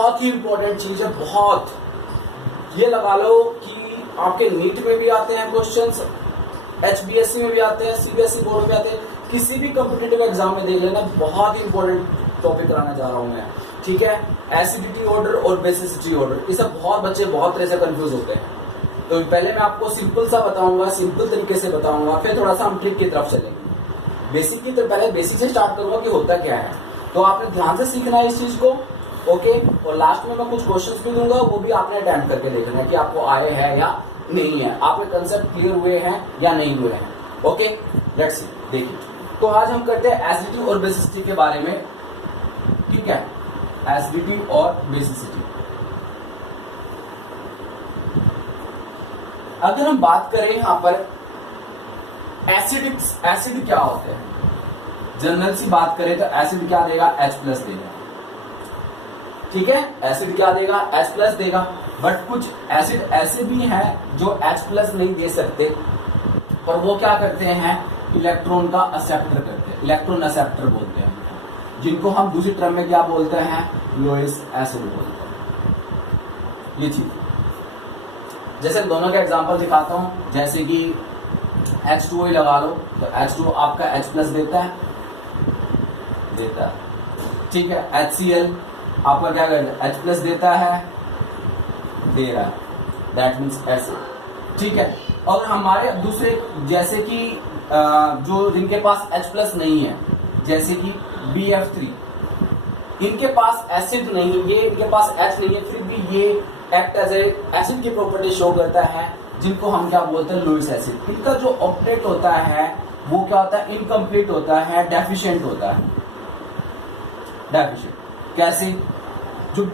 बहुत ही इंपॉर्टेंट चीज है, बहुत। ये लगा लो कि आपके नीट में भी आते हैं क्वेश्चंस, HBSC में भी आते हैं, CBSE बोर्ड में आते हैं, किसी भी कॉम्पिटिटिव एग्जाम में देख लेना, बहुत ही इंपॉर्टेंट टॉपिक कराने जा रहा हूं मैं, ठीक है। एसिडिटी ऑर्डर और बेसिसिटी ऑर्डर, ये सब बहुत बच्चे बहुत तरह से कंफ्यूज होते हैं। तो पहले मैं आपको सिंपल सा बताऊंगा, सिंपल तरीके से बताऊंगा, फिर थोड़ा सा हम ट्रिक की तरफ चलेंगे। बेसिक की तरफ, पहले बेसिक से स्टार्ट करूंगा कि होता क्या है, तो आपने ध्यान से सीखना है इस चीज को, ओके। और लास्ट में मैं कुछ क्वेश्चंस भी दूंगा, वो भी आपने अटेम्प्ट करके देखना है कि आपको आए हैं या नहीं है, आपके कंसेप्ट क्लियर हुए हैं या नहीं हुए हैं, ओके। लेट्स सी, देखिए। तो आज हम करते हैं एसिडिटी और बेसिसिटी के बारे में, ठीक है। एसिडिटी और बेसिसिटी, अगर हम बात करें यहां पर एसिड क्या होते हैं, जनरल सी बात करें तो एसिड क्या देगा, H+ देगा, ठीक है। एसिड क्या देगा, H+ देगा। बट कुछ एसिड ऐसे भी हैं जो H+ नहीं दे सकते, पर वो क्या करते हैं, इलेक्ट्रॉन का एक्सेप्टर करते हैं, इलेक्ट्रॉन एक्सेप्टर बोलते हैं, जिनको हम दूसरी टर्म में क्या बोलते हैं, लोइस एसिड बोलते हैं। ये चीज जैसे दोनों के एग्जांपल दिखाता हूं, जैसे कि H2O ही लगा लो, तो H2O आपका H+ देता है, ठीक है। HCl आपका क्या करता है, H+ देता है, दे रहा है, दैट मीन्स एसिड, ठीक है। और हमारे दूसरे जैसे कि जो जिनके पास H+ नहीं है, जैसे कि BF3, इनके पास एसिड नहीं, ये इनके पास H नहीं है, फिर भी ये एक्ट एज एसिड की प्रॉपर्टी शो करता है, जिनको हम क्या बोलते हैं, लुईस एसिड। इनका जो ऑक्टेट होता है वो क्या होता है, इनकम्प्लीट होता है, डेफिशिएंट होता है। डेफिशिएंट कैसे, जो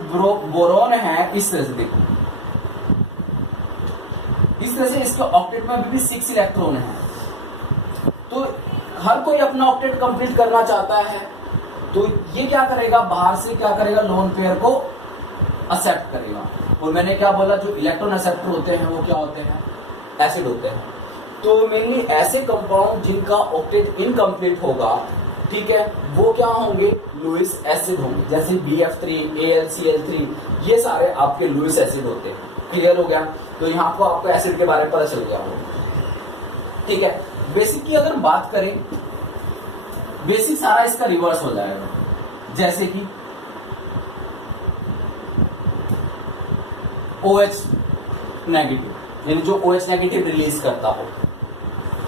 बोरोन है इस तरह से देखो, इस तरह से इसके ऑक्टेट में अभी भी 6 इलेक्ट्रॉन है, तो हर कोई अपना ऑक्टेट कंप्लीट करना चाहता है, तो ये क्या करेगा, बाहर से क्या करेगा, लोन पेयर को एक्सेप्ट करेगा। और मैंने क्या बोला, जो इलेक्ट्रॉन एक्सेप्टर होते हैं वो क्या होते हैं, एसिड होते हैं। तो मेनली ऐसे कंपाउंड जिनका ऑक्टेट इनकम्प्लीट होगा, ठीक है, वो क्या होंगे, लुईस एसिड होंगे, जैसे BF3, AlCl3, ये सारे आपके लुईस एसिड होते हैं। क्लियर हो गया, तो यहाँ को आपको एसिड के बारे में पता चल गया होगा, ठीक है। बेसिक की अगर बात करें, बेसिक सारा इसका रिवर्स हो जाएगा, जैसे कि OH नेगेटिव, यानी जो OH नेगेटिव रिलीज करता हो,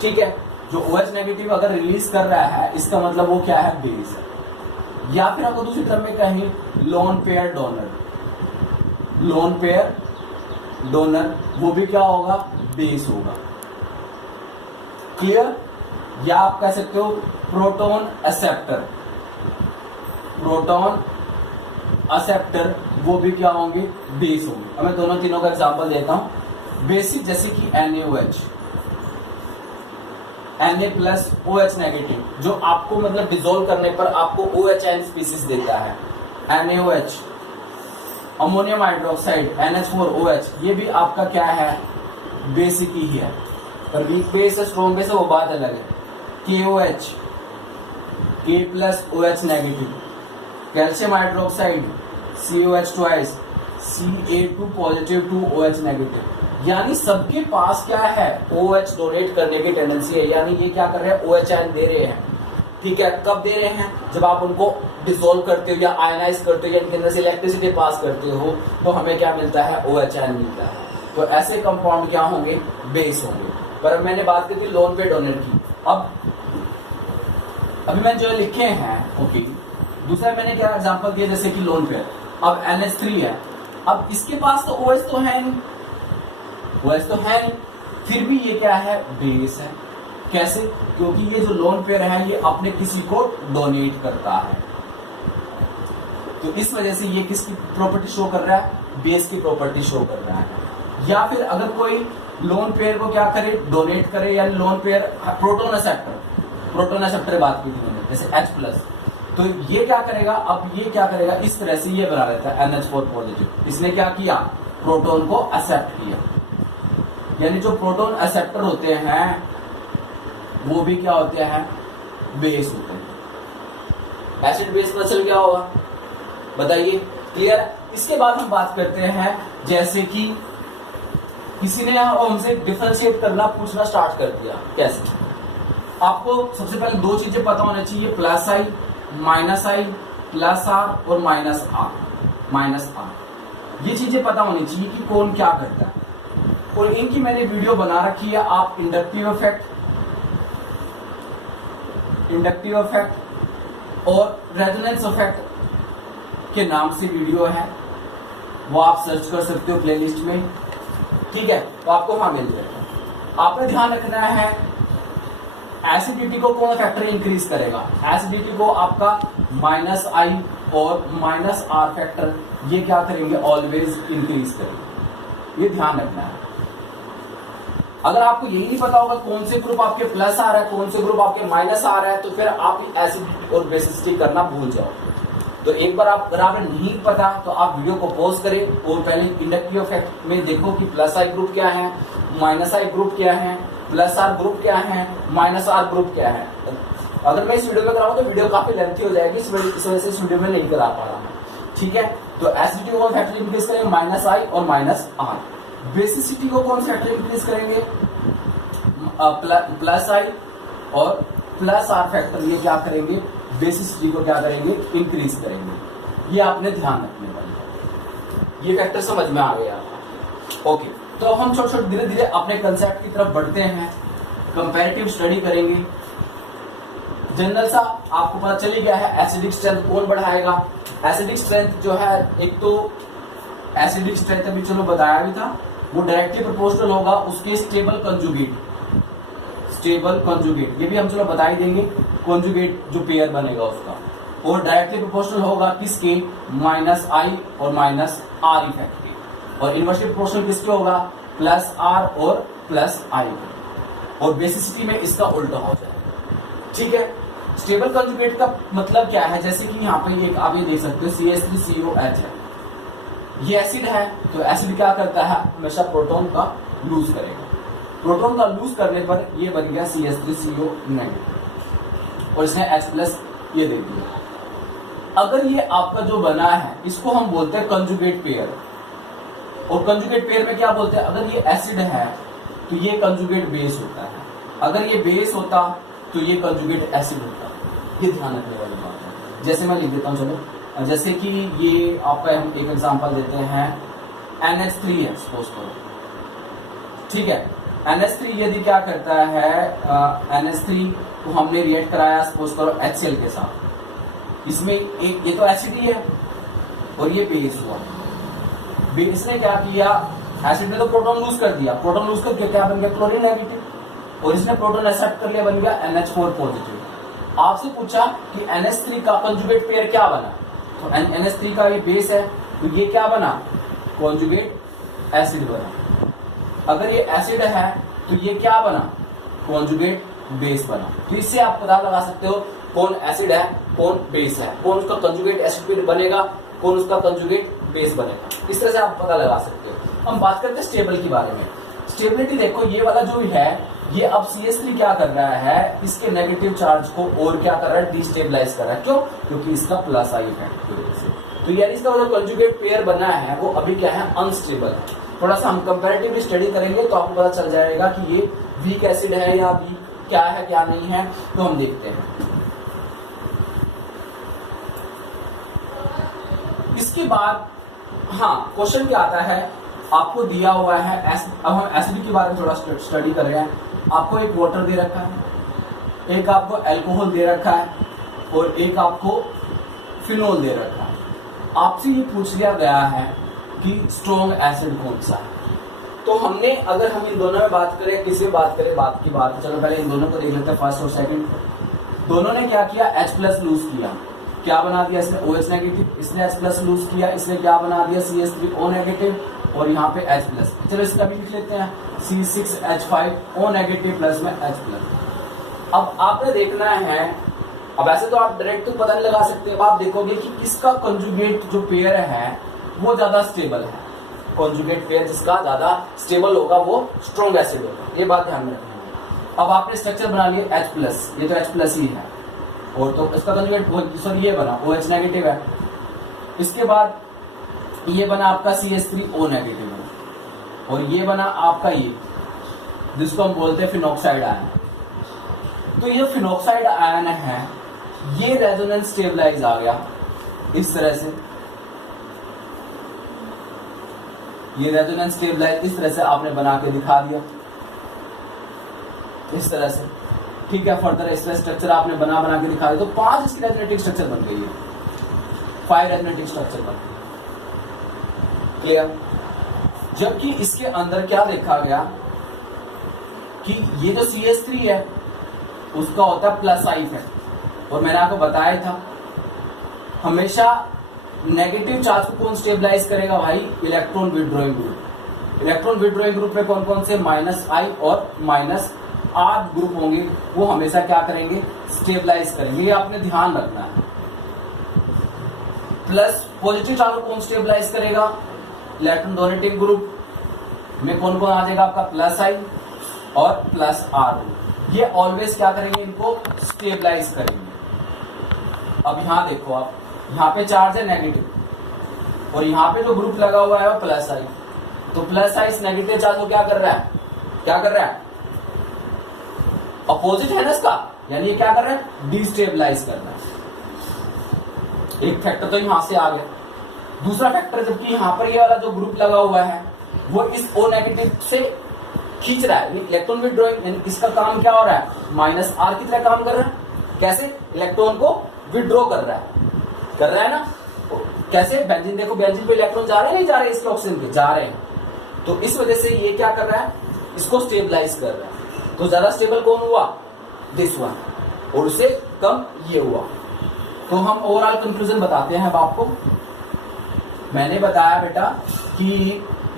ठीक है। जो OH नेगेटिव अगर रिलीज कर रहा है, इसका मतलब वो क्या है, बेस है। या फिर आपको दूसरी टर्म में कहें, lone pair donor, lone pair donor, वो भी क्या होगा, बेस होगा। क्लियर। या आप कह सकते हो प्रोटॉन एक्सेप्टर, प्रोटॉन एक्सेप्टर, वो भी क्या होंगे, बेस होंगे। अब मैं दोनों तीनों का एग्जांपल देता हूं। बेसिक जैसे कि NaOH, Na+OH नेगेटिव, जो आपको मतलब डिसॉल्व करने पर आपको OH स्पीसीज देता है। NaOH, अमोनियम हाइड्रोक्साइड, NH4OH, ये भी आपका क्या है, बेसिक ही है, पर वीक बेस है, स्ट्रॉन्ग बेस है, वो बात अलग है। KOH, K+OH negative, calcium hydroxide, COH twice, Ca2 positive 2OH negative. यानी सबके पास क्या है, OH डोनेट करने की टेंडेंसी है, यानी ये क्या कर रहे हैं, OH आयन दे रहे हैं, ठीक है। कब दे रहे हैं, जब आप उनको डिसॉल्व करते हो या आयनाइज करते हो या इनके अंदर से इलेक्ट्रिसिटी पास करते हो, तो हमें क्या मिलता है, OH आयन मिलता है। तो ऐसे कंपाउंड क्या होंगे, बेस होंगे। पर मैंने बात की थी लोन पे डोनर की। अब अभी मैंने जो लिखे हैं, ओके, दूसरा मैंने क्या एग्जांपल दिया, जैसे कि लोन पेयर। अब NH3 है, अब इसके पास तो OH तो है नहीं, OH तो है नहीं, फिर भी ये क्या है, बेस है। कैसे, क्योंकि ये जो लोन पेयर है ये अपने किसी को डोनेट करता है, तो इस वजह से ये किसकी प्रॉपर्टी शो कर रहा है, बेस की प्रॉपर्टी शो कर रहा है। या फिर अगर कोई लोन पेयर को क्या करे, डोनेट करे, यानी लोन पेयर प्रोटोन एक्सेप्टर बात की थी मैंने, जैसे H+, तो ये क्या करेगा, अब ये क्या करेगा, इस तरह से ये बना रहता है NH4 पॉजिटिव। इसने क्या किया, प्रोटोन को एक्सेप्ट किया, यानी जो प्रोटोन एक्सेप्टर होते हैं वो भी क्या होते हैं, बेस होते हैं। एसिड बेस मसल क्या होगा बताइए, क्लियर है। इसके बाद हम बात करते हैं जैसे कि किसी ने हमसे डिफरेंशिएट करना पूछना स्टार्ट कर दिया, कैसे? आपको सबसे पहले दो चीजें पता होनी चाहिए, प्लस आई, प्लस आर और माइनस आर। ये चीजें पता होनी चाहिए कि कौन क्या करता है, और इनकी मैंने वीडियो बना रखी है। आप इंडक्टिव इफेक्ट और रेजोनेंस इफेक्ट के नाम से वीडियो है, वो आप सर्च कर सकते हो प्लेलिस्ट में, ठीक है? तो आपको वहां मिल जाएगा। आपने ध्यान रखना है एसिडिटी को कौन फैक्टर इंक्रीज करेगा? एसिडिटी को आपका माइनस आई और माइनस आर फैक्टर ये क्या करेंगे? ऑलवेज इंक्रीज करेंगे। ये ध्यान रखना है। अगर आपको यही नहीं पता होगा कौन से ग्रुप आपके प्लस आ रहा है, कौन से ग्रुप आपके माइनस आ रहा है, तो फिर आप एसिडिटी और बेसिसिटी करना भूल जाओ। तो एक बार आप अगर आपने नहीं पता तो आप वीडियो को पॉज करें और पहले इंडक्टिव इफेक्ट में देखो कि प्लस आई ग्रुप क्या है, माइनस आई ग्रुप क्या है, प्लस आर ग्रुप क्या है, माइनस आर ग्रुप क्या है। अगर मैं इस वीडियो में कराऊं तो वीडियो काफी लेंथी हो जाएगी, इस वजह से इस वीडियो में नहीं करा पा रहा हूं, ठीक है? तो एसिडिटी को फैक्टर इंक्रीज करेंगे माइनस आई और माइनस आर। बेसिसिटी को कौन फैक्टर इंक्रीज करेंगे? प्लस आई और प्लस आर फैक्टर ये क्या करेंगे? बेसिसिटी को क्या करेंगे? इंक्रीज करेंगे। ये आपने ध्यान रखने वाली, ये फैक्टर समझ में आ गया। ओके, तो हम छोटे छोटे धीरे धीरे अपने कंसेप्ट की तरफ बढ़ते हैं, कंपैरेटिव स्टडी करेंगे। जनरल सा आपको पता चली गया है एसिडिक स्ट्रेंथ कौन बढ़ाएगा। एसिडिक स्ट्रेंथ जो है, एक तो एसिडिक स्ट्रेंथ अभी चलो बताया भी था, वो डायरेक्टली प्रोपोर्शनल होगा उसके स्टेबल कंजुगेट, ये भी हम चलो बता ही देंगे, कंजुगेट जो पेयर बनेगा उसका, और डायरेक्टली प्रोपोर्शनल होगा किसके? माइनस आई और माइनस आर इफेक्ट के। और इनवर्सली प्रोपोर्शनल किसके होगा? प्लस आर और प्लस आई। और बेसिसिटी में इसका उल्टा हो जाएगा, ठीक है? स्टेबल कंजुगेट का मतलब क्या है? जैसे कि यहाँ पे एक आप ये देख सकते हो CH3COH है, ये एसिड है, तो एसिड क्या करता है? हमेशा प्रोटॉन का लूज करेगा। प्रोटॉन का लूज करने पर ये बन गया CH3CO नेगेटिव और इसने H+ ये दे दिया। अगर ये आपका जो बना है इसको हम बोलते हैं कंजुगेट पेयर, और कंजुगेट पेयर में क्या बोलते हैं? अगर ये एसिड है तो ये कंजुगेट बेस होता है, अगर ये बेस होता तो ये कंजुगेट एसिड होता। ये ध्यान रखने वाली बात है। जैसे मैं लिख देता हूं, चलो, जैसे कि ये आपका हम एक एग्जांपल देते हैं, NH3 है सपोज करो, ठीक है? NH3 यदि क्या करता है, NH3 को हमने रिएक्ट कराया सपोज करो HCl के साथ, इसमें एक ये तो एसिड ही है और ये बेस हुआ। बेस ने क्या किया? एसिड ने तो प्रोटॉन लूज कर दिया, प्रोटॉन लूज करके क्या बन गया? क्लोरीन नेगेटिव, और इसने प्रोटॉन एक्सेप्ट कर लिया, बन गया NH4 पॉजिटिव। आपसे पूछा कि NH3 का कंजुगेट पेयर क्या बना, तो NH3 का ये बेस है, तो ये क्या बना? कंजुगेट एसिड बना। अगर ये एसिड है तो ये क्या बना? कंजुगेट बेस बना। तो इससे आप पता लगा सकते हो कौन एसिड है, कौन बेस है, कौन उसका कंजुगेट एसिड बनेगा, कौन उसका कंजुगेट बेस बनेगा। इस तरह से आप पता लगा सकते हो। हम बात करते हैं स्टेबल के बारे में। स्टेबिलिटी देखो, ये वाला जो है, ये अब CH3 क्या कर रहा है? इसके नेगेटिव चार्ज को और क्या कर रहा है? डिस्टेबलाइज कर रहा है। क्यों? क्योंकि इसका प्लस आई इफेक्ट की वजह से। तो यार इसका जो कंजुगेट पेयर बना है वो अभी क्या है? अनस्टेबल है। थोड़ा सा हम कंपैरेटिवली स्टडी करेंगे तो आपको पता चल जाएगा कि ये वीक एसिड है या वीक क्या है क्या नहीं है। तो हम देखते हैं। इसके बाद हाँ, क्वेश्चन क्या आता है? आपको दिया हुआ है अब हम एसिड के बारे में थोड़ा स्टडी कर रहे हैं। आपको एक वाटर दे रखा है, एक आपको अल्कोहल दे रखा है और एक आपको फिनोल दे रखा है। आपसे ये पूछ लिया गया है कि स्ट्रॉन्ग एसिड कौन सा है। तो हमने, अगर हम इन दोनों में बात करें, किसी बात करें, बात की बात, चलो पहले इन दोनों को देख लेते हैं, फर्स्ट और सेकंड। दोनों ने क्या किया? H+ लूज किया, क्या बना दिया? इसने OH नेगेटिव, इसने H+ लूज किया, इसने क्या बना दिया? CH3O नेगेटिव, और यहाँ पे H+। चलो इसका भी लिख लेते हैं, C6H5O नेगेटिव प्लस में H+। अब आपने देखना है, अब ऐसे तो आप डायरेक्ट तो पता नहीं लगा सकते, अब आप देखोगे कि इसका कंजुगेट जो पेयर है वो ज्यादा स्टेबल है। कंजुगेट पेयर जिसका ज्यादा स्टेबल होगा वो स्ट्रॉन्ग एसिड होगा, ये बात ध्यान में रखना। अब आपने स्ट्रक्चर बना लिया H+, ये तो H+ ही है, और तो इसका कंजुगेट सॉरी ये बना OH नेगेटिव है। इसके बाद ये बना आपका CH3O नेगेटिव और ये बना आपका ये, जिसको हम बोलते हैं फिनॉक्साइड आयन। तो ये फिनॉक्साइड आयन है, ये रेजोनेंस स्टेबलाइज आ गया इस तरह से, ये रेजोनेंस स्टेबलाइज इस तरह से आपने बना के दिखा दिया इस तरह से, ठीक है। फर्दर इस तरह स्ट्रक्चर आपने बना के दिखा दिया, तो 5 इसकी रेजोनेटिव स्ट्रक्चर बन गई है, 5 रेजोनेटिव स्ट्रक्चर बन गई, क्लियर। जबकि इसके अंदर क्या देखा गया कि ये जो CH3 है उसका होता है प्लस आई इफेक्ट, और मैंने आपको बताया था हमेशा नेगेटिव चार्ज को कौन स्टेबलाइज करेगा भाई, electron withdrawing group. Electron withdrawing group में कौन कौन से -I और -R ग्रुप होंगे, वो हमेशा क्या करेंगे, स्टेबलाइज करेंगे, ये आपने ध्यान रखना है। प्लस पॉजिटिव चार्ज को कौन स्टेबलाइज करेगा, इलेक्ट्रॉन डोनेटिंग ग्रुप में कौन कौन आ जाएगा आपका +I और +R ग्रुप, ये ऑलवेज क्या करेंगे, इनको स्टेबलाइज करेंगे। अब यहां देखो आप, यहाँ पे चार्ज है नेगेटिव और यहाँ पे जो ग्रुप लगा हुआ है वो +I, तो +I इस नेगेटिव चार्ज को क्या कर रहा है, क्या कर रहा है, अपोजिट है ना इसका, यानी ये क्या कर रहा है, डिस्टेबलाइज कर रहा है। एक फैक्टर तो यहां से आ गया। दूसरा फैक्टर, जबकि यहाँ पर ये वाला जो ग्रुप लगा हुआ है वो इस O नेगेटिव से खींच रहा है, इलेक्ट्रॉन विड्रॉइंग, यानी इसका काम क्या हो रहा है, -R की तरह काम कर रहा है। कैसे, इलेक्ट्रॉन को विड्रॉ कर रहा है ना, कैसे, बेंजीन देखो, बेंजीन पे इलेक्ट्रॉन जा रहे हैं, नहीं जा रहे, इसके ऑक्सीजन पे जा रहे हैं, तो इस वजह से ये क्या कर रहा है, इसको स्टेबलाइज कर रहा है। तो ज्यादा स्टेबल कौन हुआ, दिस वन, और उससे कम ये हुआ। तो हम ओवरऑल कंक्लूजन बताते हैं अब आपको। मैंने बताया बेटा कि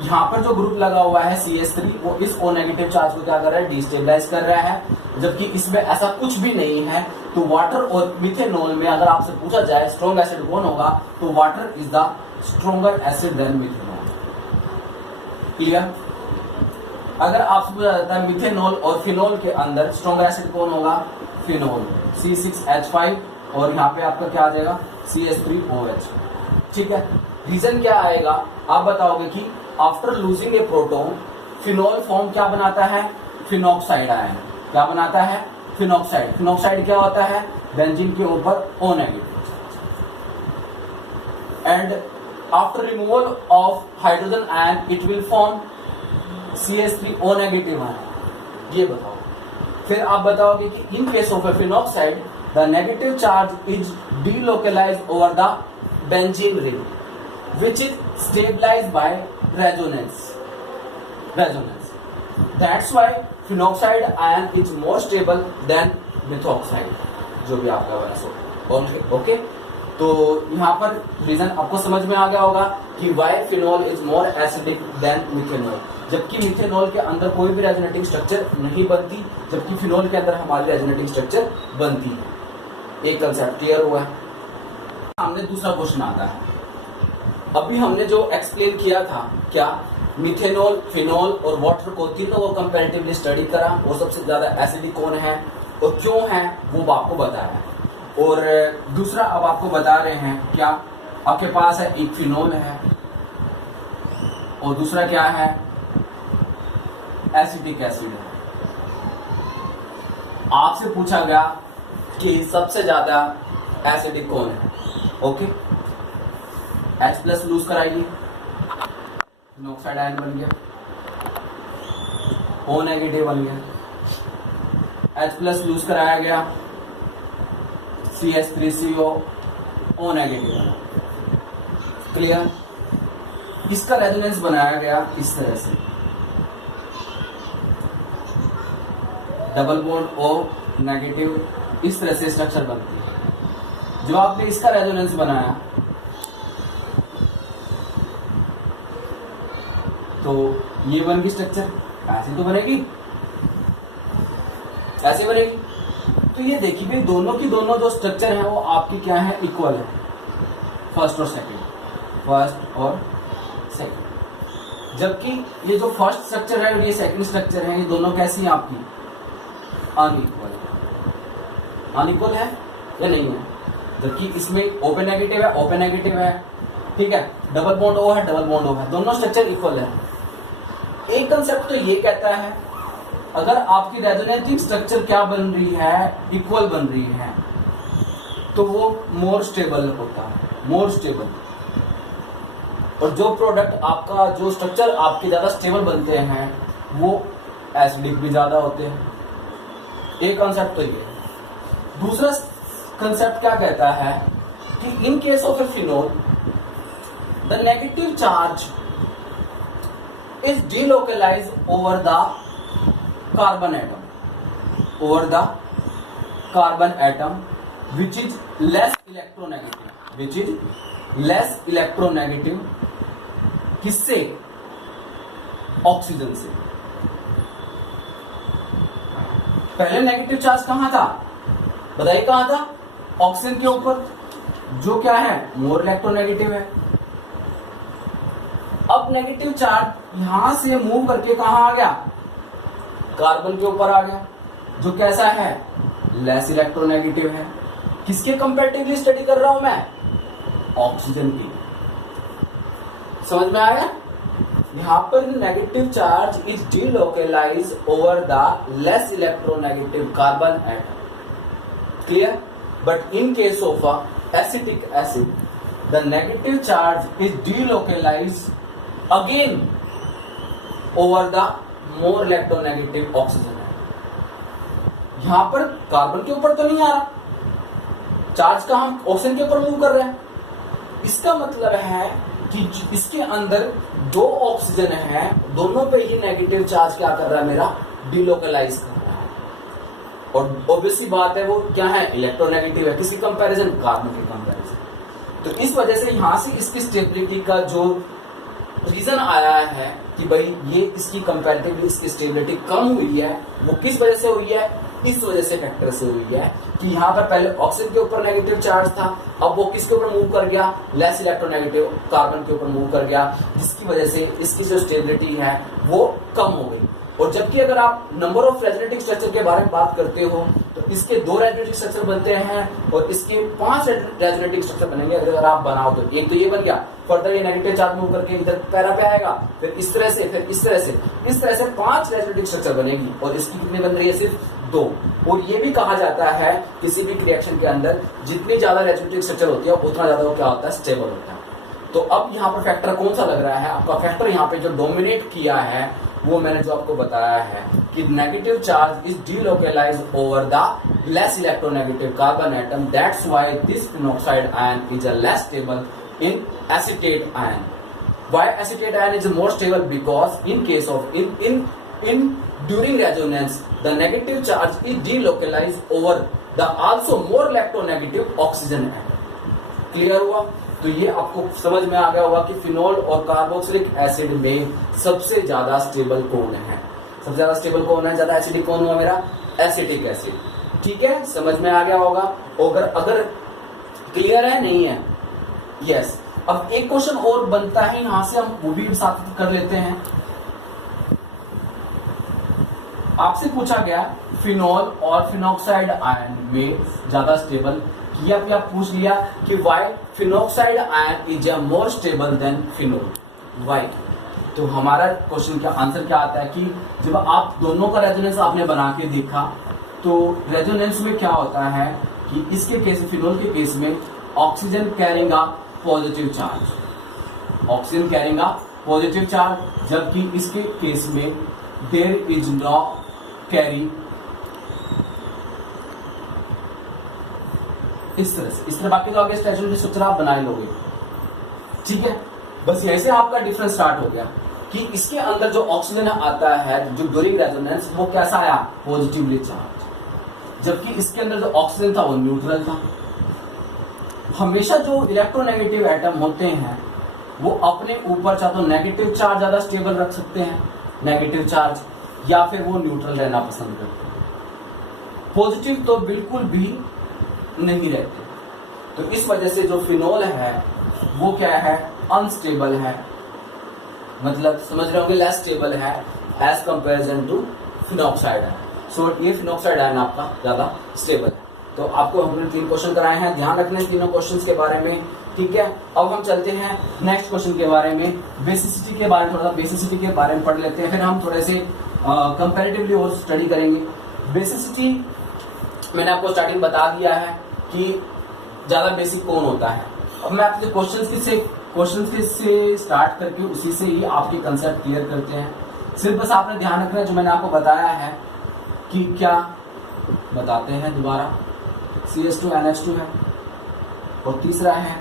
यहाँ पर जो ग्रुप लगा हुआ है CH3, वो इस O नेगेटिव चार्ज को क्या कर रहा है, डिस्टेबलाइज कर रहा है, जबकि इसमें ऐसा कुछ भी नहीं है। तो वाटर और मिथेनॉल में अगर आपसे पूछा जाए स्ट्रॉन्ग एसिड कौन होगा, तो water is the stronger acid than methanol, clear. अगर आपसे पूछा जाता है मिथेनॉल और फिनॉल के अंदर स्ट्रॉन्गर एसिड कौन होगा, फिनॉल, C6H5, और यहाँ पे आपका क्या आ जाएगा, CH3OH, ठीक है। रीजन क्या आएगा, आप बताओगे कि आफ्टर लूजिंग ए प्रोटॉन फिनॉल फॉर्म क्या बनाता है, फिनॉक्साइड आयन, क्या बनाता है, फिनॉक्साइड। फिनॉक्साइड क्या होता है, बेंजीन के ऊपर O negative, and after removal of hydrogen ion it will form CH3O negative ion, ये बताओ। फिर आप बताओगे कि in case of A phenoxide the negative charge is delocalized over the benzene ring which is stabilized by resonance. That's why phenoxide ion is more stable than methoxide, जो भी आपका बना सो। ओके, तो यहाँ पर रीजन आपको समझ में आ गया होगा कि why phenol is more acidic than methanol, जबकि मिथेनॉल के अंदर कोई भी रेजोनेटिंग स्ट्रक्चर नहीं बनती, जबकि फिनॉल के अंदर हमारी रेजोनेटिंग स्ट्रक्चर बनती है। एक कंसेप्ट क्लियर हुआ है। सामने दूसरा क्वेश्चन आता है। अभी हमने जो एक्सप्लेन किया था, क्या, मिथेनॉल, फिनॉल और वाटर को तीनों को कंपैरेटिवली स्टडी करा, और सबसे ज्यादा एसिडिक कौन है और क्यों है वो आपको बताया। और दूसरा अब आपको बता रहे हैं, क्या आपके पास है, एक फिनॉल है और दूसरा क्या है, एसिटिक एसिड है। आपसे पूछा गया कि सबसे ज्यादा एसिडिक कौन है, ओके, H+ लूज कराइए, फिनॉक्साइड आयन बन गया, O नेगेटिव बन गया, H+ लूज कराया गया, CH3CO, O नेगेटिव बना, क्लियर। इसका रेजोनेंस बनाया गया इस तरह से, डबल बॉन्ड O नेगेटिव, इस तरह से स्ट्रक्चर बनती है। जो आपने इसका रेजोनेंस बनाया, तो ये बन गई स्ट्रक्चर, ऐसे तो बनेगी, ऐसे बनेगी। तो ये देखिए भाई, दोनों की दोनों जो स्ट्रक्चर है वो आपकी क्या है, इक्वल है, फर्स्ट और सेकंड। जबकि ये जो फर्स्ट स्ट्रक्चर है और ये सेकंड स्ट्रक्चर है, ये दोनों कैसी हैं आपकी, अनइक्वल है या नहीं है। जबकि इसमें ओपन नेगेटिव है, ठीक है, डबल बॉन्ड O है, डबल बॉन्ड O है, दोनों स्ट्रक्चर इक्वल है। एक कंसेप्ट तो ये कहता है अगर आपकी रेजोनेटिव स्ट्रक्चर क्या बन रही है, इक्वल बन रही है, तो वो मोर स्टेबल होता है, मोर स्टेबल। और जो प्रोडक्ट आपका, जो स्ट्रक्चर आपके ज्यादा स्टेबल बनते हैं वो एसिडिक भी ज्यादा होते हैं। एक कंसेप्ट तो ये। दूसरा कंसेप्ट क्या कहता है कि in case of A phenol the negative charge is delocalized over the carbon atom, over the carbon atom which is less electronegative, which is less electronegative किससे? ऑक्सीजन से। पहले नेगेटिव चार्ज कहां था, बताइए कहां था? ऑक्सीजन के ऊपर, जो क्या है, मोर इलेक्ट्रोनेगेटिव है। अब नेगेटिव चार्ज यहां से मूव करके कहां आ गया? कार्बन के ऊपर आ गया, जो कैसा है, लेस इलेक्ट्रोनेगेटिव है। किसके कंपैरेटिवली स्टडी कर रहा हूं मैं? ऑक्सीजन की। समझ में आया? यहां पर negative charge is delocalized over the less electronegative carbon atom. Clear? But in case of acetic acid the negative charge is delocalized again over the more electronegative oxygen है। यहां पर कार्बन के ऊपर तो नहीं आ रहा, चार्ज का हम ऑक्सीजन के ऊपर मूव कर रहे हैं। इसका मतलब है कि इसके अंदर दो ऑक्सीजन है, दोनों पे ही नेगेटिव चार्ज क्या कर रहा है मेरा? डिलोकलाइज कर रहा है। और ऑब्वियसली बात है वो क्या है? इलेक्ट्रोनेगेटिव है। किसकी कंपैरिजन? कार्बन की कंपैरिजन। तो इस वजह से यहां से इसकी स्टेबिलिटी का जो रीजन आया है कि भाई ये इसकी कंपैरेटिवली इसकी स्टेबिलिटी कम हुई है, वो किस वजह से हुई है? इस वजह से, फैक्टर से हुई है कि यहाँ पर पहले ऑक्सीजन के ऊपर नेगेटिव चार्ज था, अब वो किसके ऊपर मूव कर गया? लेस इलेक्ट्रोनेगेटिव कार्बन के ऊपर मूव कर गया, जिसकी वजह से इसकी जो स्टेबिलिटी है वो कम हो गई। और जबकि अगर आप नंबर ऑफ रेजोनेटिव स्ट्रक्चर के बारे में बात करते हो तो इसके 2 रेजोनेटिव स्ट्रक्चर बनते हैं और इसके 5 रेजोनेटिव स्ट्रक्चर बनेंगे अगर आप बनाओ तो। एक तो ये बन गया, फर्दर ये नेगेटिव चार्ज मूव करके इधर पैरा पे आएगा, फिर इस तरह से, फिर इस तरह से, इस तरह से 5 रेजोनेटिव स्ट्रक्चर बनेगी और इसकी कितनी बन रही है? सिर्फ 2। और ये भी कहा जाता है किसी भी रिएक्शन के अंदर जितनी ज्यादा रेजोनेटिव स्ट्रक्चर होती है उतना ज्यादा वो क्या होता है? स्टेबल होता है। तो अब यहाँ पर फैक्टर कौन सा लग रहा है? आपका फैक्टर यहाँ पे जो डोमिनेट किया है वो मैंने जो आपको बताया है कि negative charge is delocalized over the less electronegative carbon atom, that's why this phenoxide ion is a less stable in acetate ion. Why acetate ion is more stable? Because in case of in during resonance the negative charge is delocalized over the also more electronegative oxygen atom। Clear हुआ? तो ये आपको समझ में आ गया होगा कि phenol और कार्बोक्सिलिक एसिड में सबसे ज्यादा स्टेबल कौन है? सबसे ज्यादा स्टेबल कौन है? ज्यादा एसिडिक कौन हुआ मेरा? Acetic acid. ठीक है, समझ में आ गया होगा। अगर क्लियर है, नहीं है? यस। अब एक क्वेश्चन और बनता है यहां से, हम वो भी साथ कर लेते हैं। आपसे पूछा गया फिनोल और फिनोक्साइड आयन में ज्यादा स्टेबल किया, भी आप पूछ लिया कि why phenoxide ion is more stable then phenol, why? तो हमारा क्वेश्चन का आंसर क्या आता है कि जब आप दोनों का रेजोनेंस आपने बना के देखा तो रेजोनेंस में क्या होता है कि इसके केस, फिनोल के केस में oxygen carrying a positive charge, oxygen carrying a positive charge, जबकि इसके केस में देयर इज नो कैरी। इस तरह बाकी तो आगे स्ट्रक्चर स्ट्रक्चर आप बना लोगे। ठीक है, बस यहीं से आपका डिफरेंस स्टार्ट हो गया कि इसके अंदर जो ऑक्सीजन आता है जो ड्यूरिंग रेजोनेंस वो कैसा आया? पॉजिटिवली चार्ज, जबकि इसके अंदर जो ऑक्सीजन था वो न्यूट्रल था। हमेशा जो इलेक्ट्रोनेगेटिव एटम होते हैं वो अपने ऊपर चाहे तो नेगेटिव चार्ज ज्यादा स्टेबल रख सकते हैं, नेगेटिव चार्ज, या फिर वो न्यूट्रल रहना पसंद करते हैं, पॉजिटिव तो बिल्कुल भी नहीं रहते। तो इस वजह से जो फिनोल है वो क्या है? अनस्टेबल है, मतलब समझ रहे होंगे, लेस स्टेबल है as comparison to phenoxide ion. So ये फिनोक्साइड आयन आपका ज्यादा स्टेबल है। तो आपको हमने 3 क्वेश्चन कराए हैं, ध्यान रखने तीनों क्वेश्चंस के बारे में। ठीक है, अब हम चलते हैं नेक्स्ट क्वेश्चन के बारे में, बेसिसिटी के बारे में, थोड़ा सा बेसिसिटी के बारे में पढ़ लेते हैं, फिर हम थोड़े से कंपैरेटिवली और स्टडी करेंगे। बेसिसिटी मैंने आपको स्टार्टिंग बता दिया है कि ज्यादा बेसिक कौन होता है। अब मैं आपके क्वेश्चन से स्टार्ट करके उसी से ही आपके कंसेप्ट क्लियर करते हैं। सिर्फ बस आपने ध्यान रखना है जो मैंने आपको बताया है कि क्या बताते हैं दोबारा, CH2NH2 है और तीसरा है,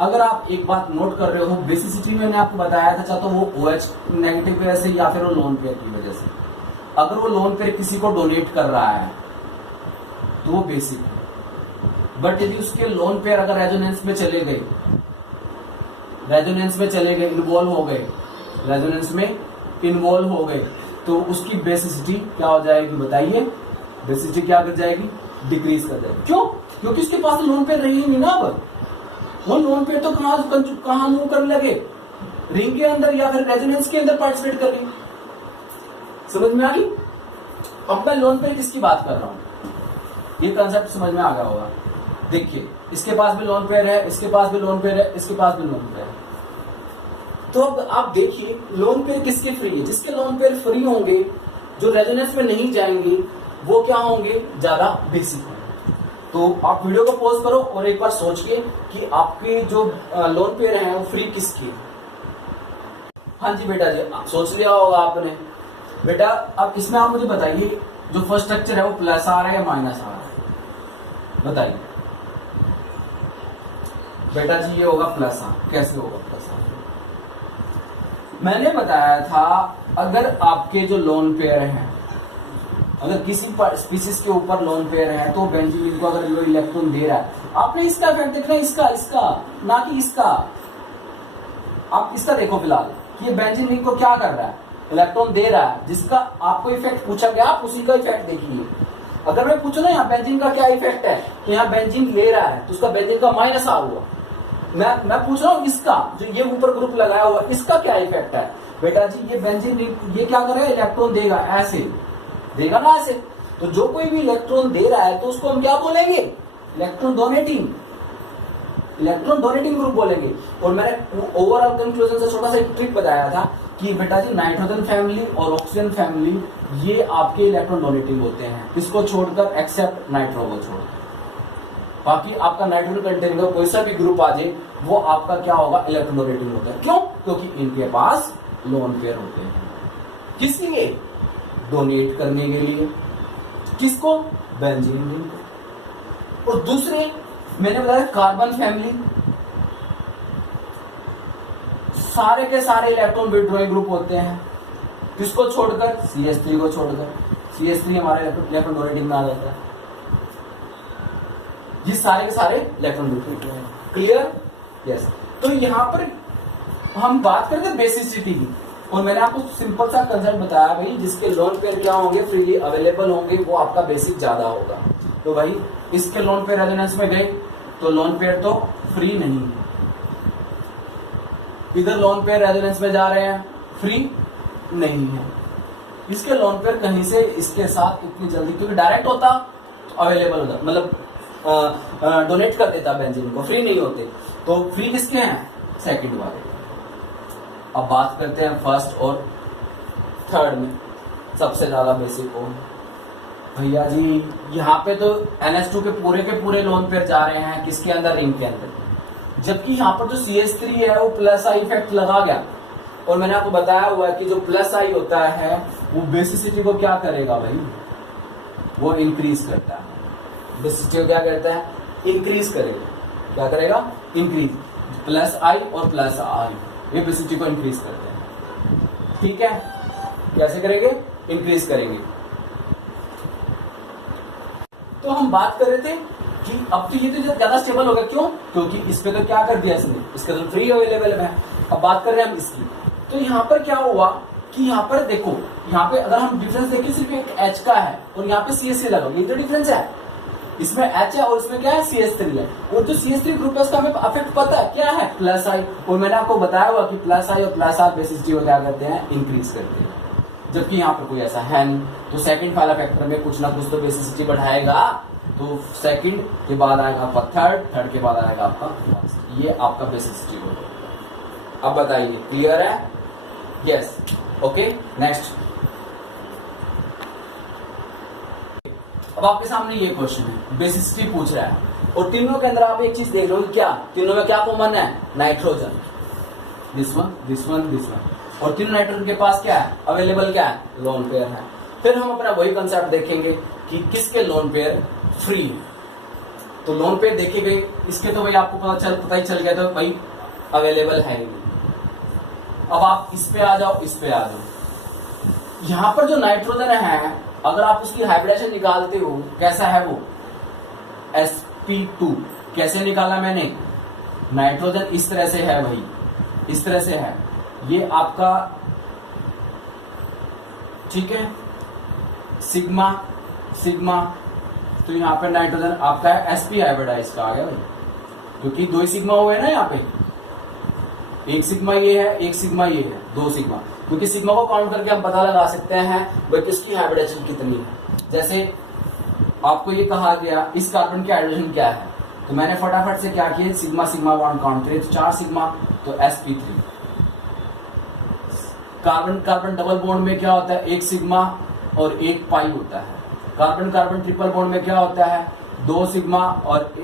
अगर आप एक बात नोट कर रहे हो, बेसिसिटी मैंने आपको बताया था चाहे तो वो OH नेगेटिव वजह से या फिर वो लोन पेयर की वजह से। अगर वो लोन पेयर किसी को डोनेट कर रहा है तो वो बेसिक है, बट यदि उसके लोन पेयर अगर रेजोनेंस में चले गए, इन्वॉल्व हो गए तो उसकी बेसिसिटी क्या हो जाएगी बताइए? बेसिसिटी क्या कर जाएगी? डिक्रीज कर जाएगी। क्यों? क्योंकि उसके पास लोन पेयर रही नहीं ना। अब वो लोन पेयर तो कहां मूव करने लगे, रिंग के अंदर या फिर रेजोनेंस के अंदर पार्टिसिपेट कर रही। समझ में आ गई? अब मैं लोन पेयर किसकी बात कर रहा हूं, ये कंसेप्ट समझ में आ गया होगा। देखिए, इसके पास भी लोन पेयर है, इसके पास भी लोन पेयर है, इसके पास भी लोन पेयर है। तो अब आप देखिए लोन पेयर किसके फ्री है? जिसके लोन पेयर फ्री होंगे, जो रेजोनेंस में नहीं जाएंगे, वो क्या होंगे? ज्यादा बेसिक होंगे। तो आप वीडियो को पॉज करो और एक बार सोचिए कि आपके जो लोन पेयर हैं वो फ्री किसके? हाँ जी बेटा जी, सोच लिया होगा आपने। बेटा अब इसमें आप मुझे बताइए जो फर्स्ट स्ट्रक्चर है वो प्लस आ रहा है या माइनस आ रहा है? बताइए बेटा जी। ये होगा प्लस आ। कैसे होगा प्लस आ? मैंने बताया था अगर आपके जो लोन पेयर हैं, अगर किसी स्पीसीज के ऊपर लोन पेयर है तो बेंजीन को अगर जो इलेक्ट्रॉन दे रहा है, आपने इसका इफेक्ट देखना, इसका ना कि इसका। आप इसका देखो फिलहाल कि ये बेंजीन रिंग को क्या कर रहा है? इलेक्ट्रॉन दे रहा है। जिसका आपको इफेक्ट पूछा गया आप उसी का इफेक्ट देखिए। अगर मैं पूछू ना यहाँ बेंजीन का क्या इफेक्ट है, तो यहाँ बेंजीन ले रहा है तो उसका बेंजीन का माइनस आ हुआ। मैं पूछ रहा हूँ इसका, जो ये ऊपर ग्रुप लगाया हुआ, इसका क्या इफेक्ट है? बेटा जी ये बेंजीन ये क्या करेगा? इलेक्ट्रॉन देगा, ऐसे देगा ना, ऐसे। तो जो कोई भी इलेक्ट्रॉन दे रहा है तो उसको हम क्या बोलेंगे? इलेक्ट्रॉन डोनेटिंग ग्रुप बोलेंगे। और मैंने ओवरऑल कंक्लूजन से छोटा सा एक ट्रिक बताया था कि बेटा जी नाइट्रोजन फैमिली और ऑक्सीजन फैमिली ये आपके इलेक्ट्रॉन डोनेटिंग होते हैं, इसको छोड़कर, एक्सेप्ट नाइट्रो को छोड़कर। बाकी आपका नाइट्रोजन कंटेनिंग का कोई सा भी ग्रुप आ जाए वो आपका क्या होगा? इलेक्ट्रॉन डोनेटिंग होता है। क्यों? क्योंकि इनके पास लोन पेयर होते हैं। किस लिए? डोनेट करने के लिए। किसको? बेंजीन रिंग को। और दूसरे मैंने बताया कार्बन फैमिली, सारे के सारे इलेक्ट्रॉन विथड्रॉइंग ग्रुप होते हैं। किसको छोड़कर? CH3 को छोड़कर। CH3 हमारे इलेक्ट्रॉन डोनेटिंग में आ जाता है। ये सारे के सारे इलेक्ट्रॉन विथड्रॉइंग। क्लियर? यस। तो यहां पर हम बात करते हैं बेसिसिटी की, और मैंने आपको सिंपल सा कंसेप्ट बताया भाई, जिसके लोन पेयर क्या होंगे? फ्रीली अवेलेबल होंगे, वो आपका बेसिक ज्यादा होगा। तो भाई इसके लोन पेयर रेजोनेंस में गए तो लोन पेयर तो फ्री नहीं है। इधर लोन पेयर रेजोनेंस में जा रहे हैं, फ्री नहीं है। इसके लोन पेयर कहीं से इसके साथ इतनी जल्दी, क्योंकि डायरेक्ट होता तो अवेलेबल होता, मतलब डोनेट कर देता बेंजीन को, फ्री नहीं होते। तो फ्री किसके हैं? सेकंड वाले। अब बात करते हैं फर्स्ट और थर्ड में सबसे ज्यादा बेसिक कौन? भैया जी यहाँ पे तो NH2 के पूरे लोन पेयर जा रहे हैं किसके अंदर? रिंग के अंदर। जबकि यहाँ पर जो CH3 है वो प्लस आई इफेक्ट लगा गया, और मैंने आपको बताया हुआ है कि जो प्लस आई होता है वो बेसिसिटी को क्या करेगा भाई? वो इंक्रीज करता है। बेसिसिटी को क्या करता है? इंक्रीज करेगा। क्या करेगा? इंक्रीज। प्लस आई और प्लस आई ये बेसिसिटी को इंक्रीज करते हैं। ठीक है, कैसे करेंगे? इंक्रीज करेंगे। तो हम बात कर रहे थे कि अब तो ये तो ज्यादा स्टेबल हो गया। क्यों? क्योंकि इस पे तो क्या कर दिया इसने? इसका तो फ्री अवेलेबल है। अब बात कर रहे हैं हम इसकी। तो यहाँ पर क्या हुआ कि यहाँ पर देखो, यहाँ पे अगर हम डिफरेंस देखें सिर्फ एक H का है और यहाँ पे CH3 लगा, ये तो डिफरेंस है। इसमें H है और इसमें क्या है? CH3 है। और जो CH3 ग्रुप है उसका हमें अफेक्ट पता है क्या है? प्लस आई। और मैंने आपको बताया हुआ कि प्लस आई और प्लस आर बेसिसिटी को क्या करते हैं? इंक्रीज करते हैं। जबकि यहाँ पर कोई ऐसा है नहीं। तो सेकंड वाला फैक्टर में कुछ ना कुछ तो बेसिसिटी बढ़ाएगा। तो सेकंड के बाद आएगा आपका थर्ड के बाद आएगा आपका फर्स्ट। ये आपका बेसिसिटी होगा। अब बताइए क्लियर है? यस। Okay, next. अब आपके सामने ये क्वेश्चन है, बेसिसिटी पूछ रहा है और तीनों के अंदर आप एक चीज देख रहे हो, क्या तीनों में क्या कॉमन है? Nitrogen. This one, this one, this one. और तीनों नाइट्रोजन के पास क्या है? अवेलेबल क्या है? लोन पेयर है। फिर हम अपना वही कंसेप्ट देखेंगे कि किसके लोन पेयर फ्री है। तो लोन पेयर देखे गए, इसके तो भाई आपको पता ही चल गया था भाई अवेलेबल है ही नहीं। अब आप इस पे आ जाओ, इस पे आ जाओ। यहां पर जो नाइट्रोजन है, अगर आप उसकी हाइब्रिडेशन निकालते हो, कैसा है वो? sp2। कैसे निकाला मैंने? नाइट्रोजन इस तरह से है भाई, इस तरह से है, ये आपका ठीक है सिग्मा सिग्मा। तो यहाँ पे नाइट्रोजन आपका है sp हाइब्रिडाइज का आ गया भाई, क्योंकि दो ही सिग्मा हुए ना यहाँ पे, एक सिग्मा ये है, एक सिग्मा ये है, दो सिग्मा। क्योंकि सिग्मा को काउंट करके हम पता लगा सकते हैं भाई किसकी हाइब्रिडेशन कितनी है। जैसे आपको ये कहा गया इस कार्बन की हाइड्रोजन क्या है, तो मैंने फटाफट से क्या किया, सिग्मा सिग्मा बॉन्ड काउंट किए, तो 4 सिग्मा, तो sp3। Carbon carbon double bond में क्या होता है? 1 सिग्मा और 1 पाई होता है। कार्बन कार्बन ट्रिपल बॉन्ड में क्या होता है? 2 सिग्मा और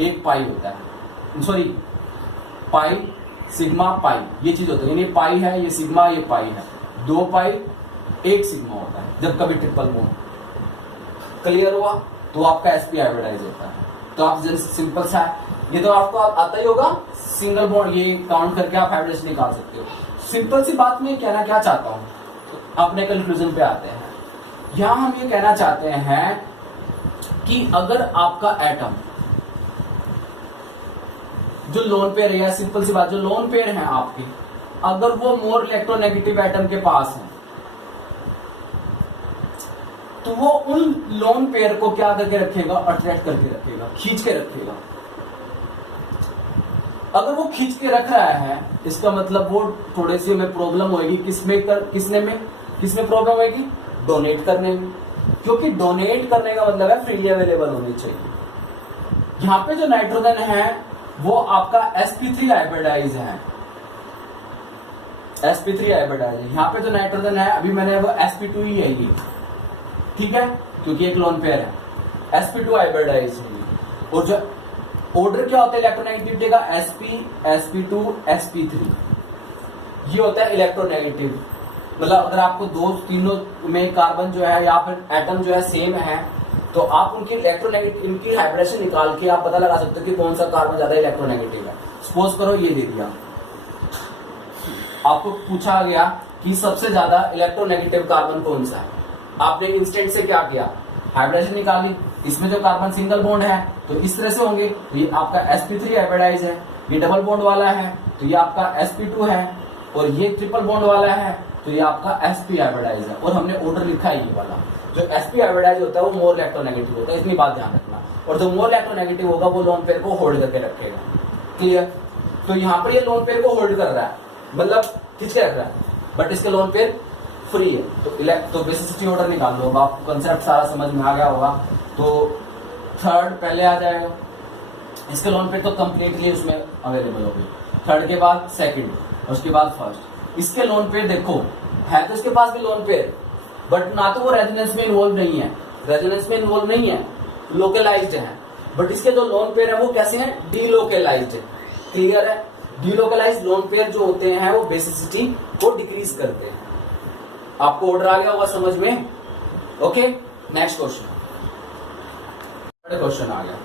1 पाई होता है। सॉरी, पाई सिग्मा पाई, ये चीज होता है, यानी पाई है, ये सिग्मा, ये पाई है। 2 पाई 1 सिग्मा होता है जब कभी ट्रिपल बॉन्ड। क्लियर हुआ? तो आपका sp हाइब्रिडाइज होता है। तो आप सिंपल सा है, ये तो आपको आता ही होगा, सिंगल बॉन्ड ये काउंट करके आप हाइब्रिडेशन निकाल सकते हो। सिंपल सी बात में कहना क्या चाहता हूं, तो अपने कंक्लूजन पे आते हैं। यहां हम ये कहना चाहते हैं कि अगर आपका एटम जो लोन पेयर है, सिंपल सी बात, जो लोन पेयर है आपके, अगर वो मोर इलेक्ट्रोनेगेटिव एटम के पास है, तो वो उन लोन पेयर को क्या करके रखेगा? अट्रैक्ट करके रखेगा, खींच के रखेगा। अगर वो खींच के रख रहा है, इसका मतलब वो थोड़ी सी हमें प्रॉब्लम होगी, किसमें प्रॉब्लम होगी? डोनेट करने में, क्योंकि डोनेट करने का मतलब है फ्रीली अवेलेबल होनी चाहिए। यहां पे जो नाइट्रोजन है वो आपका sp3 हाइब्रिडाइज है, sp3 हाइब्रिडाइज है। यहां पे जो नाइट्रोजन है, अभी मैंने वो sp2 ही है ये, ठीक है, क्योंकि एक लोन पेयर है, sp2 हाइब्रिडाइज है। और जो ऑर्डर क्या होता है इलेक्ट्रोनेगेटिविटी का? sp sp2 sp3, ये होता है इलेक्ट्रोनेगेटिव। मतलब अगर आपको दो तीनों में कार्बन जो है या फिर एटम जो है सेम है, तो आप उनकी इलेक्ट्रोनेगेटिव, इनकी हाइब्रिडेशन निकाल के आप पता लगा सकते हो कि कौन सा कार्बन ज्यादा इलेक्ट्रोनेगेटिव है। सपोज करो ये दे दिया, आपको पूछा गया कि सबसे ज्यादा इलेक्ट्रोनेगेटिव कार्बन कौन सा है, आपने इंस्टेंट से क्या किया? हाइब्रिडेशन निकाली। इसमें जो कार्बन सिंगल बॉन्ड है तो इस तरह से होंगे, तो ये आपका sp3 हाइब्रिडाइज है। ये डबल बॉन्ड वाला है तो ये आपका sp2 है, और ये ट्रिपल बॉन्ड वाला है तो ये आपका sp हाइब्रिडाइज है। और हमने ऑर्डर लिखा है ये वाला, जो sp हाइब्रिडाइज होता है वो मोर इलेक्ट्रोनेगेटिव होता है, इतनी बात ध्यान रखना। और जो मोर इलेक्ट्रोनेगेटिव होगा वो लोन पेयर को होल्ड करके रखेगा। क्लियर? तो यहाँ पर ये लोन पेयर को होल्ड कर रहा है, मतलब खींच के रख रहा है, बट इसके लोन पेयर फ्री है। तो बेसिसिटी ऑर्डर निकाल लो, आपको कंसेप्ट सारा समझ में आ गया होगा। तो थर्ड पहले आ जाएगा, इसके लोन पेयर तो कंप्लीटली उसमें अवेलेबल हो गई। थर्ड के बाद सेकंड, और उसके बाद फर्स्ट। इसके लोन पेयर देखो है तो इसके पास भी लोन पेयर, बट ना तो वो रेजोनेंस में इन्वॉल्व नहीं है, रेजोनेंस में इन्वॉल्व नहीं है, लोकलाइज्ड है। बट इसके जो लोन पेयर है वो कैसे हैं? डीलोकलाइज्ड है। क्लियर है? डीलोकलाइज्ड लोन पेयर जो होते हैं वो बेसिसिटी को डिक्रीज करते हैं। आपको ऑर्डर आ गया होगा समझ में? Okay, next question. क्वेश्चन आ गया,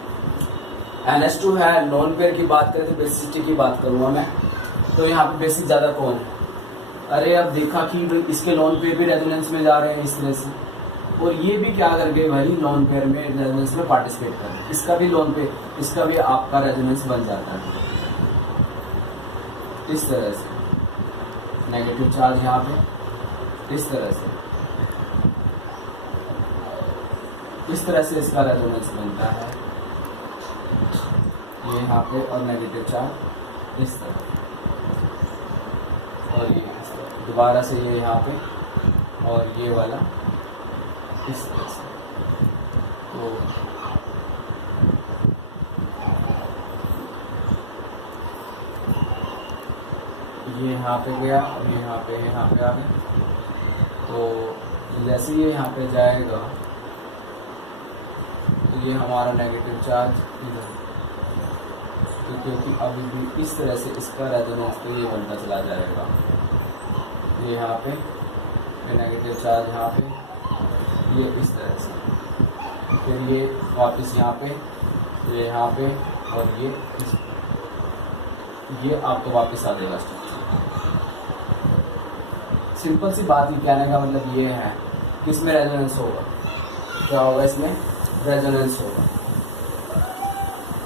NH2 है, लोन पेयर की बात करें तो बेसिसिटी की बात करूंगा मैं। तो यहाँ पे बेसिस ज्यादा कौन है? अरे अब देखा कि इसके लोन पेयर भी रेजोनेंस में जा रहे हैं इस तरह से, और ये भी क्या कर गए भाई, लोन पेयर में रेजोनेंस में पार्टिसिपेट कर रहे हैं। इसका भी लोन पेयर, इसका भी आपका रेजोनेंस बन जाता है इस तरह से, नेगेटिव चार्ज यहाँ पे इस तरह से, इस तरह से इसका रेजोनेंस बनता है, ये यहाँ पे, और नेगेटिव चार्ज इस तरह, और ये दोबारा से ये यहाँ पे, और ये वाला इस तरह से। तो ये यहाँ पे गया और यहाँ पे आ गया। तो जैसे ये यहाँ पे जाएगा तो ये हमारा नेगेटिव चार्ज इधर, तो क्योंकि अभी भी इस तरह से इसका रेजोनेंस तो ये बनता चला जाएगा, ये यहाँ पे नेगेटिव चार्ज यहाँ पे, ये इस तरह से, फिर ये वापस यहाँ पे, ये यहाँ पे, और ये आपको वापस आ जाएगा स्ट्रक्चर। सिंपल सी बात ही कहने का मतलब ये है कि इसमें रेजोनेंस होगा, क्या होगा, इसमें रेजोनेंस होगा,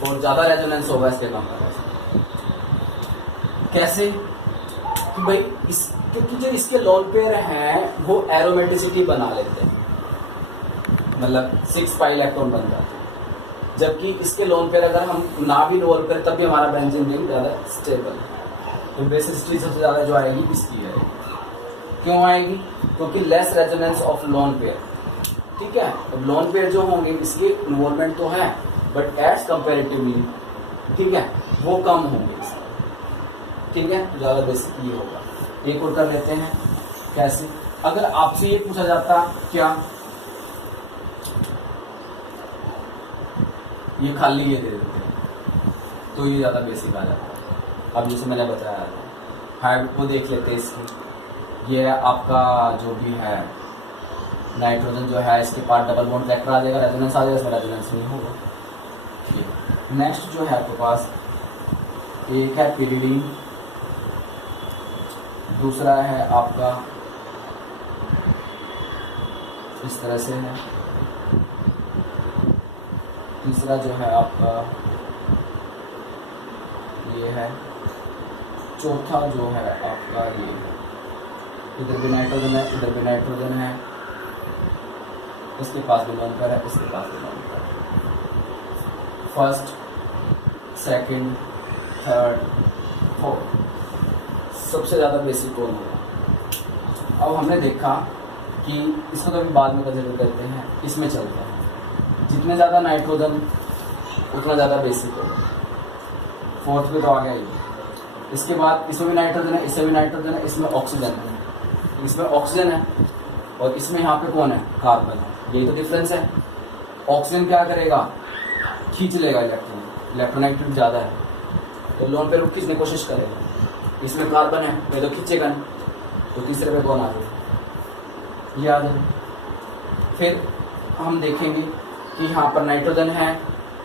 और ज़्यादा रेजोनेंस होगा इसके कम होगा। कैसे कि भाई क्योंकि जो इसके लोन पेयर हैं वो एरोमेटिसिटी बना लेते हैं, मतलब 6 पाई इलेक्ट्रॉन बन जाते हैं, जबकि इसके लोन पेयर अगर हम ना भी रोल करें तब भी हमारा बेंजीन रिंग ज़्यादा स्टेबल है। तो बेसिसिटी सबसे ज़्यादा जो आएगी इसकी है। क्यों आएगी? क्योंकि less resonance of lone pair, ठीक है। तो लोन पेयर जो होंगे इसके इन्वॉल्वमेंट तो है बट एज कंपेरेटिवली, ठीक है, वो कम होंगे इसके, ठीक है। तो ज़्यादा बेसिक ये होगा। एक और कर लेते हैं, कैसे? अगर आपसे ये पूछा जाता क्या ये खाली ये दे देते तो ये ज़्यादा बेसिक आ जाता। अब जैसे मैंने बताया हाइट को देख लेते हैं इसकी, ये आपका जो भी है नाइट्रोजन जो है इसके पास डबल बॉन्ड करेक्टर आ जाएगा, रेजोनेंस आ जाएगा, इसमें रेजोनेंस नहीं होगा। ठीक, नेक्स्ट जो है आपके पास एक है पिरिडीन, दूसरा है आपका इस तरह से है, तीसरा जो है आपका ये है, चौथा जो है आपका ये है, इधर भी नाइट्रोजन है, इधर भी नाइट्रोजन है, इसके पास भी लोन पेयर है, इसके पास भी लोन पेयर है। फर्स्ट, सेकंड, थर्ड, फोर्थ, सबसे ज़्यादा बेसिक कौन होगा? अब हमने देखा कि इसको तो अभी बाद में कंसिडर करते हैं, इसमें चलते हैं। जितने ज़्यादा नाइट्रोजन उतना ज़्यादा बेसिक होगा। फोर्थ पे तो आ गया ही। इसके बाद इसमें भी नाइट्रोजन है, इसमें भी नाइट्रोजन है, इसमें ऑक्सीजन है, इसमें ऑक्सीजन है और इसमें यहाँ पे कौन है? कार्बन है। यही तो डिफरेंस है। ऑक्सीजन क्या करेगा? खींच लेगा इलेक्ट्रॉन, इलेक्ट्रोनेगेटिविटी ज़्यादा है तो लोन पेयर खींचने की कोशिश करेगा। इसमें कार्बन है, ये तो खींचेगा नहीं, तो तीसरे पे कौन आ जाएगा? ये आ जाएगा। फिर हम देखेंगे कि यहाँ पर नाइट्रोजन है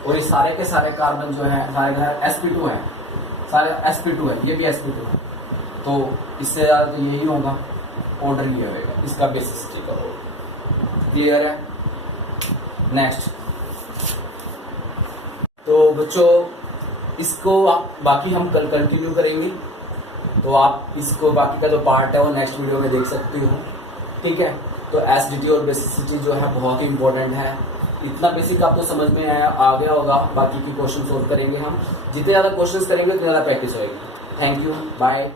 और ये सारे के सारे कार्बन जो है सारे sp2 है, सारे sp2 है, ये भी sp2 है, तो इससे ज़्यादा तो यही होगा, ऑर्डर ये होगा, इसका बेसिसिटी का होगा। क्लियर है? नेक्स्ट, तो बच्चों इसको बाकी हम कल कंटिन्यू करेंगे, तो आप इसको बाकी का जो पार्ट है वो नेक्स्ट वीडियो में देख सकते हो, ठीक है। तो एसिडिटी और बेसिसिटी जो है बहुत ही इंपॉर्टेंट है। इतना बेसिक आपको समझ में आ गया होगा। बाकी के क्वेश्चन सोल्व करेंगे हम, जितने ज़्यादा क्वेश्चंस करेंगे उतनी ज़्यादा प्रैक्टिस होगी। Thank you, bye.